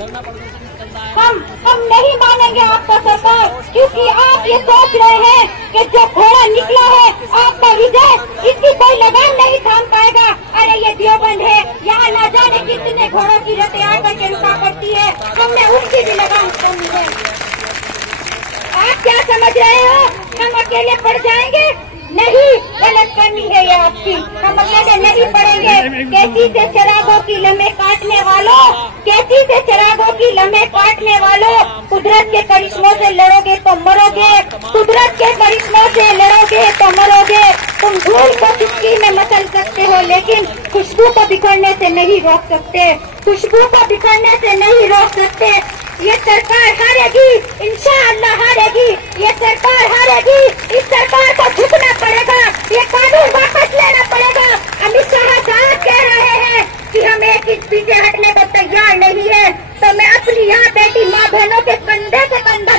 हम नहीं मानेंगे आपका सरकार, क्योंकि आप ये सोच रहे हैं कि जो घोड़ा निकला है आपका विजय, इसकी कोई लगाम नहीं थाम पाएगा। अरे ये देवबंद है, यहाँ न जाने कितने घोड़ों की रटें आकर के रुका करती है, हमने उसकी भी लगाम थामी है। आप क्या समझ रहे हो हम अकेले पड़ जाएंगे? नहीं, गलत करनी है ये आपकी। हम अकेले नहीं पड़ेंगे। कैसी से चिरागों की लम्हे काटने वालों, कैसी से चिरागों की लम्हे काटने वालों, कुदरत के करिश्मों से लड़ोगे तो मरोगे, कुदरत के करिश्मों से लड़ोगे तो मरोगे। तुम धूल को चुटकी में मसल सकते हो, लेकिन खुशबू को बिखरने से नहीं रोक सकते, खुशबू को बिखरने से नहीं रोक सकते। ये सरकार हारेगी, इंशाअल्लाह हारेगी, ये सरकार हारेगी। इस सरकार को झुकना पड़ेगा, ये कानून वापस लेना पड़ेगा। अमित शाह साहब कह रहे हैं कि हम एक इंच पीछे हटने को तैयार नहीं है, तो मैं अपनी यहाँ बैठी माँ बहनों के कंधे से कंधा